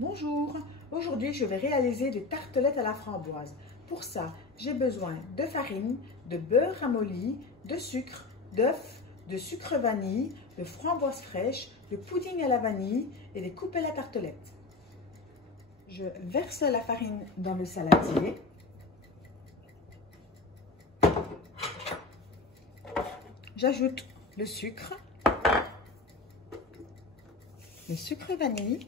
Bonjour, aujourd'hui je vais réaliser des tartelettes à la framboise. Pour ça, j'ai besoin de farine, de beurre ramolli, de sucre, d'œufs, de sucre vanille, de framboise fraîche, de pudding à la vanille et des coupelles à tartelettes. Je verse la farine dans le saladier. J'ajoute le sucre vanille.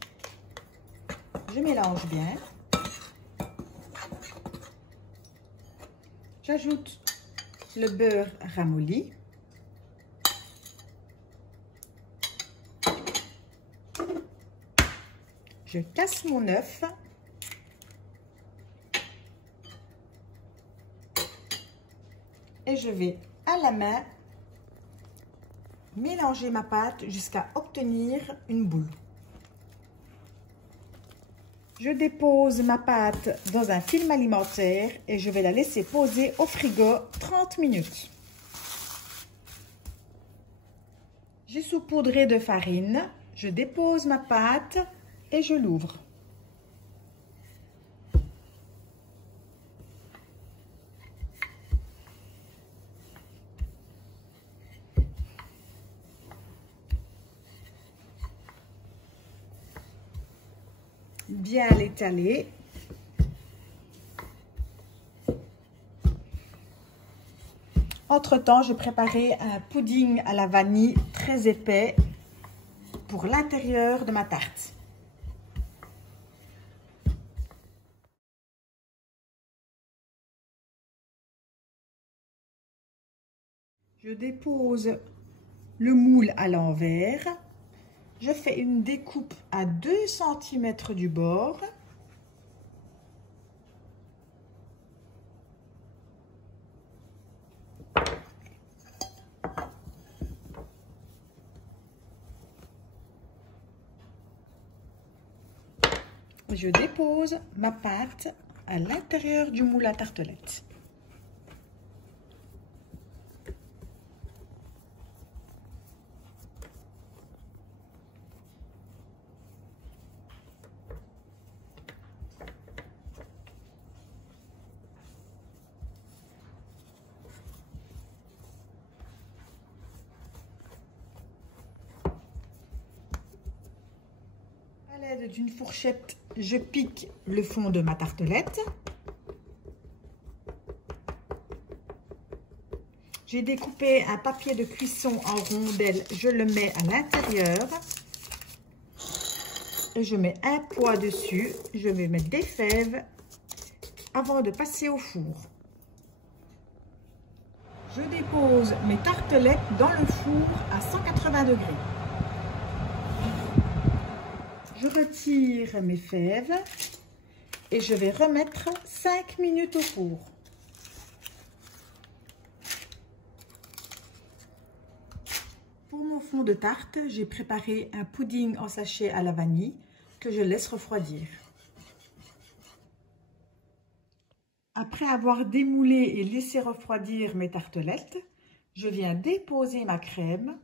Je mélange bien. J'ajoute le beurre ramolli. Je casse mon œuf. Et je vais à la main mélanger ma pâte jusqu'à obtenir une boule. Je dépose ma pâte dans un film alimentaire et je vais la laisser poser au frigo 30 minutes. J'ai saupoudré de farine, je dépose ma pâte et je l'ouvre. Bien l'étaler. Entre-temps, j'ai préparé un pudding à la vanille très épais pour l'intérieur de ma tarte. Je dépose le moule à l'envers. Je fais une découpe à 2 cm du bord. Je dépose ma pâte à l'intérieur du moule à tartelettes. À l'aide d'une fourchette, je pique le fond de ma tartelette. J'ai découpé un papier de cuisson en rondelles, je le mets à l'intérieur. Et je mets un poids dessus, je vais mettre des fèves avant de passer au four. Je dépose mes tartelettes dans le four à 180 degrés. Je retire mes fèves et je vais remettre 5 minutes au four. Pour mon fond de tarte, j'ai préparé un pudding en sachet à la vanille que je laisse refroidir. Après avoir démoulé et laissé refroidir mes tartelettes, je viens déposer ma crème.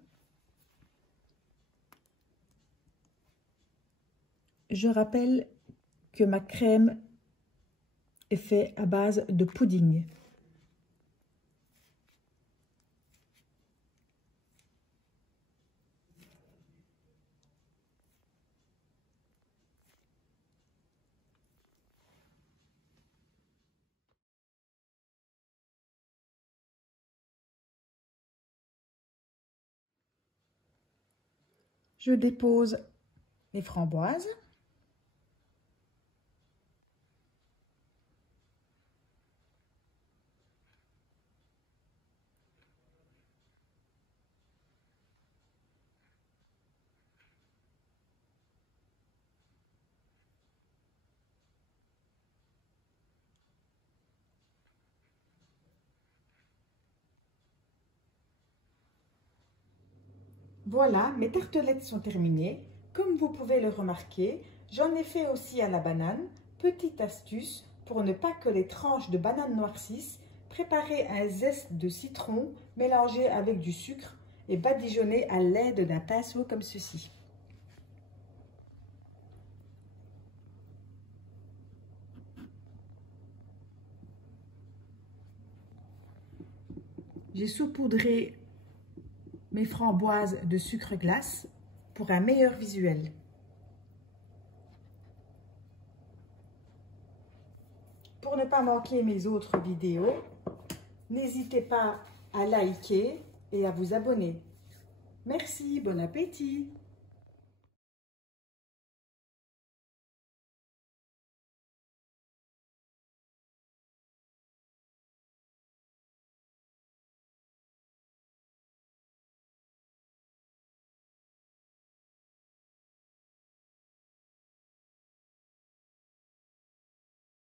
Je rappelle que ma crème est faite à base de pudding. Je dépose les framboises. Voilà, mes tartelettes sont terminées. Comme vous pouvez le remarquer, j'en ai fait aussi à la banane. Petite astuce, pour ne pas que les tranches de banane noircissent, préparez un zeste de citron mélangé avec du sucre et badigeonnez à l'aide d'un pinceau comme ceci. j'ai saupoudré mes framboises de sucre glace pour un meilleur visuel. Pour ne pas manquer mes autres vidéos, n'hésitez pas à liker et à vous abonner. Merci, bon appétit!